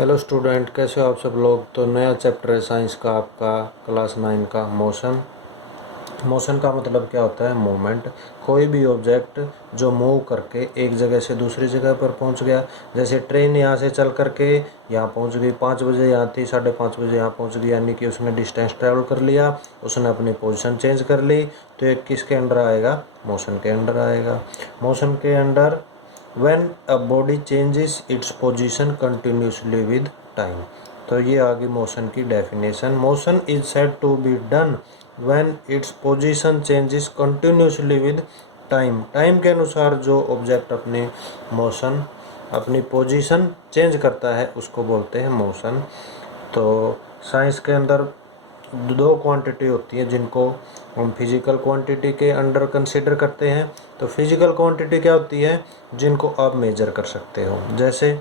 Hello student, कैसे हो आप सब लोग। तो नया चैप्टर है साइंस का आपका क्लास 9 का मोशन। मोशन का मतलब क्या होता है? मूवमेंट। कोई भी ऑब्जेक्ट जो मूव करके एक जगह से दूसरी जगह पर पहुंच गया। जैसे ट्रेन यहाँ से चल करके यहाँ पहुंच गई, 5 बजे यहाँ थी, 5:30 बजे यहाँ पहुंच गई, यानी कि उसने डिस्टेंस ट्रेवल कर लिया, उसने अपनी पोजीशन चेंज कर ली। तो ये किसके अंडर आएगा? मोशन के अंडर आएगा। मोशन के under when a body changes its position continuously with time। तो ये आ गई मोशन की definition. Motion is said to be done when its position changes continuously with time। Time के अनुसार जो ऑब्जेक्ट अपनी पोजीशन चेंज करता है उसको बोलते हैं मोशन। तो साइंस के अंदर दो क्वांटिटी होती है जिनको हम फिजिकल क्वांटिटी के अंडर कंसिडर करते हैं। तो फिजिकल क्वांटिटी क्या होती है? जिनको आप मेजर कर सकते हो, जैसे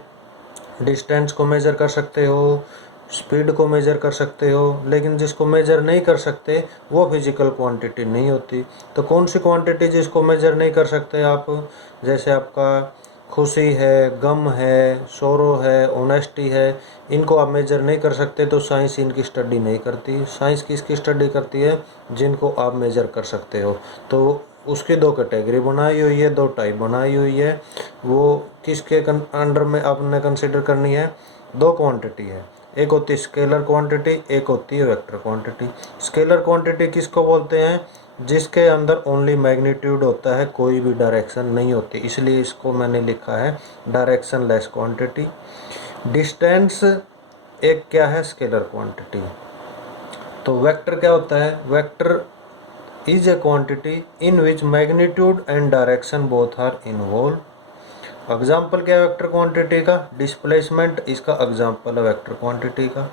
डिस्टेंस को मेजर कर सकते हो, स्पीड को मेजर कर सकते हो। लेकिन जिसको मेजर नहीं कर सकते वो फिजिकल क्वांटिटी नहीं होती। तो कौन सी क्वांटिटी जिसको मेजर नहीं कर सकते आप? जैसे आपका खुशी है, गम है, सोरो है, ऑनेस्टी है, इनको आप मेजर नहीं कर सकते तो साइंस इनकी स्टडी नहीं करती। साइंस किसकी स्टडी करती है? जिनको आप मेजर कर सकते हो। तो उसकी दो कैटेगरी बनाई हुई है, दो टाइप बनाई हुई है। वो किसके अंडर में आपने कंसिडर करनी है? दो क्वांटिटी है, एक होती है स्केलर क्वांटिटी, एक होती है वेक्टर क्वांटिटी। स्केलर क्वांटिटी किसको बोलते हैं? जिसके अंदर ओनली मैग्नीट्यूड होता है, कोई भी डायरेक्शन नहीं होती, इसलिए इसको मैंने लिखा है डायरेक्शन लेस क्वांटिटी। डिस्टेंस एक क्या है? Scalar quantity. तो वेक्टर क्या होता है? Vector is a quantity in which magnitude and direction both are involve. Example क्या है वेक्टर क्वांटिटी का? डिस्प्लेसमेंट इसका एग्जाम्पल है वेक्टर क्वांटिटी का।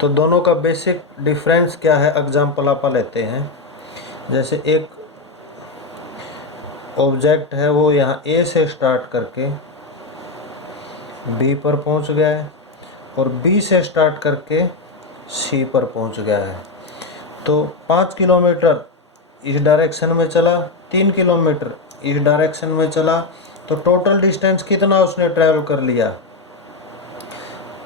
तो दोनों का बेसिक डिफरेंस क्या है? एग्जाम्पल आप लेते हैं। जैसे एक ऑब्जेक्ट है, वो यहाँ ए से स्टार्ट करके बी पर पहुँच गया है और बी से स्टार्ट करके सी पर पहुँच गया है। तो 5 किलोमीटर इस डायरेक्शन में चला, 3 किलोमीटर इस डायरेक्शन में चला, तो टोटल डिस्टेंस कितना उसने ट्रैवल कर लिया?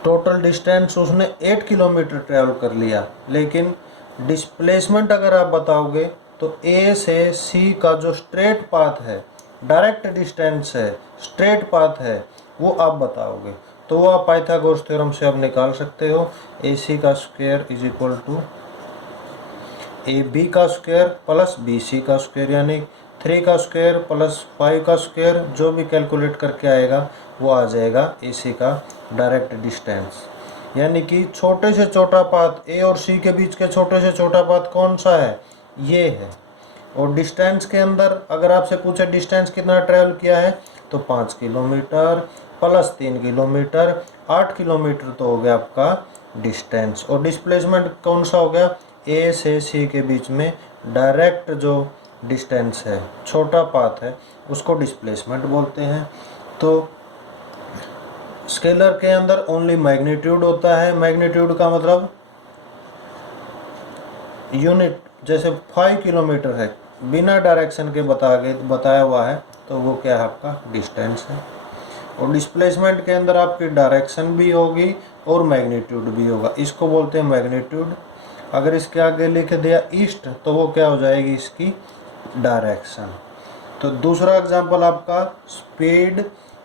टोटल डिस्टेंस उसने 8 किलोमीटर ट्रैवल कर लिया। लेकिन डिस्प्लेसमेंट अगर आप बताओगे तो ए से सी का जो स्ट्रेट पाथ है, डायरेक्ट डिस्टेंस है, स्ट्रेट पाथ है, वो आप बताओगे। तो वो आप पाइथागोरस थ्योरम से आप निकाल सकते हो। ए सी का square is equal to A B का स्क्वायर प्लस बी सी का स्क्वायर, यानी 3 का स्क्वायर प्लस 5 का स्क्वायर, जो भी कैलकुलेट करके आएगा वो आ जाएगा ए सी का डायरेक्ट डिस्टेंस। यानी कि छोटे से छोटा पाथ, ए और सी के बीच के छोटे से छोटा पाथ कौन सा है? ये है। और डिस्टेंस के अंदर अगर आपसे पूछे डिस्टेंस कितना ट्रैवल किया है, तो 5 किलोमीटर प्लस 3 किलोमीटर, 8 किलोमीटर तो हो गया आपका डिस्टेंस। और डिस्प्लेसमेंट कौन सा हो गया? ए से सी के बीच में डायरेक्ट जो डिस्टेंस है, छोटा पाथ है, उसको डिस्प्लेसमेंट बोलते हैं। तो स्केलर के अंदर ओनली मैग्नीट्यूड होता है। मैग्नीट्यूड का मतलब यूनिट, जैसे 5 किलोमीटर है, बिना डायरेक्शन के बताया हुआ है, तो वो क्या है? आपका डिस्टेंस है। और डिस्प्लेसमेंट के अंदर आपकी डायरेक्शन भी होगी और मैग्नीट्यूड भी होगा, इसको बोलते हैं मैग्नीट्यूड। अगर इसके आगे लिख दिया ईस्ट तो वो क्या हो जाएगी? इसकी डायरेक्शन। तो दूसरा एग्जांपल आपका स्पीड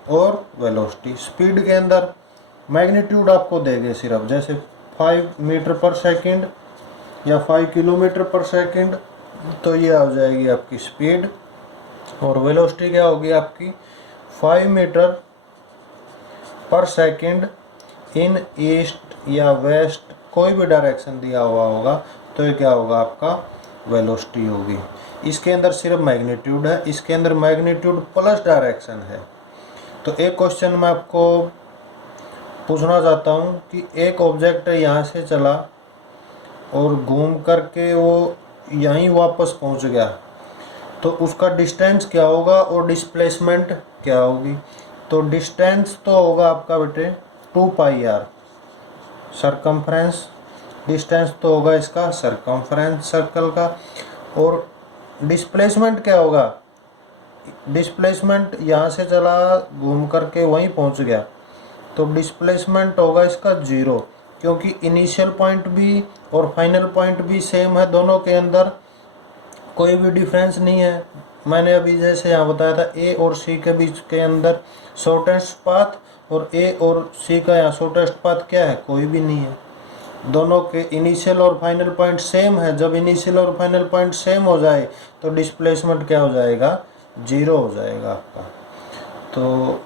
और वेलोसिटी। स्पीड के अंदर मैग्नीट्यूड आपको देंगे सिर्फ, जैसे 5 मीटर पर सेकंड या 5 किलोमीटर पर सेकंड, तो ये आ जाएगी आपकी स्पीड। और वेलोसिटी क्या होगी आपकी? 5 मीटर पर सेकंड इन ईस्ट या वेस्ट, कोई भी डायरेक्शन दिया हुआ होगा तो ये क्या होगा? आपका वेलोसिटी होगी। इसके अंदर सिर्फ मैग्नीट्यूड है, इसके अंदर मैग्नीट्यूड प्लस डायरेक्शन है। तो एक क्वेश्चन मैं आपको पूछना चाहता हूँ कि एक ऑब्जेक्ट यहाँ से चला और घूम करके वो यहीं वापस पहुँच गया, तो उसका डिस्टेंस क्या होगा और डिस्प्लेसमेंट क्या होगी? तो डिस्टेंस तो होगा आपका बेटे 2πr, सरकमफ्रेंस डिस्टेंस तो होगा इसका सरकमफ्रेंस सर्कल का। और डिस्प्लेसमेंट क्या होगा? डिस्प्लेसमेंट यहाँ से चला, घूम करके वहीं पहुँच गया, तो डिस्प्लेसमेंट होगा इसका 0, क्योंकि इनिशियल पॉइंट भी और फाइनल पॉइंट भी सेम है, दोनों के अंदर कोई भी डिफरेंस नहीं है। मैंने अभी जैसे यहाँ बताया था ए और सी के बीच के अंदर शॉर्टेस्ट पाथ, और ए और सी का यहाँ शॉर्टेस्ट पाथ क्या है, कोई भी नहीं है। दोनों के इनिशियल और फाइनल पॉइंट सेम है। जब इनिशियल और फाइनल पॉइंट सेम हो जाए तो डिस्प्लेसमेंट क्या हो जाएगा, 0 हो जाएगा आपका। तो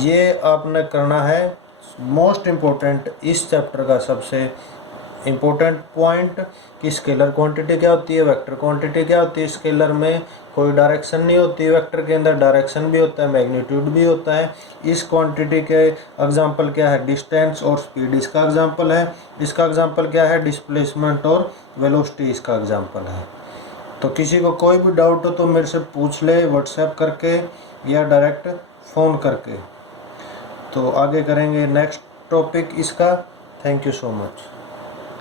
ये आपने करना है मोस्ट इम्पोर्टेंट इस चैप्टर का सबसे इम्पोर्टेंट पॉइंट कि स्केलर क्वांटिटी क्या होती है, वेक्टर क्वांटिटी क्या होती है। स्केलर में कोई डायरेक्शन नहीं होती, वेक्टर के अंदर डायरेक्शन भी होता है, मैग्नीट्यूड भी होता है। इस क्वांटिटी के एग्जांपल क्या है, डिस्टेंस और स्पीड इसका एग्जांपल है। इसका एग्जांपल क्या है, डिस्प्लेसमेंट और वेलोसिटी इसका एग्जांपल है। तो किसी को कोई भी डाउट हो तो मेरे से पूछ ले, व्हाट्सएप करके या डायरेक्ट फ़ोन करके। तो आगे करेंगे नेक्स्ट टॉपिक इसका। Thank you so much.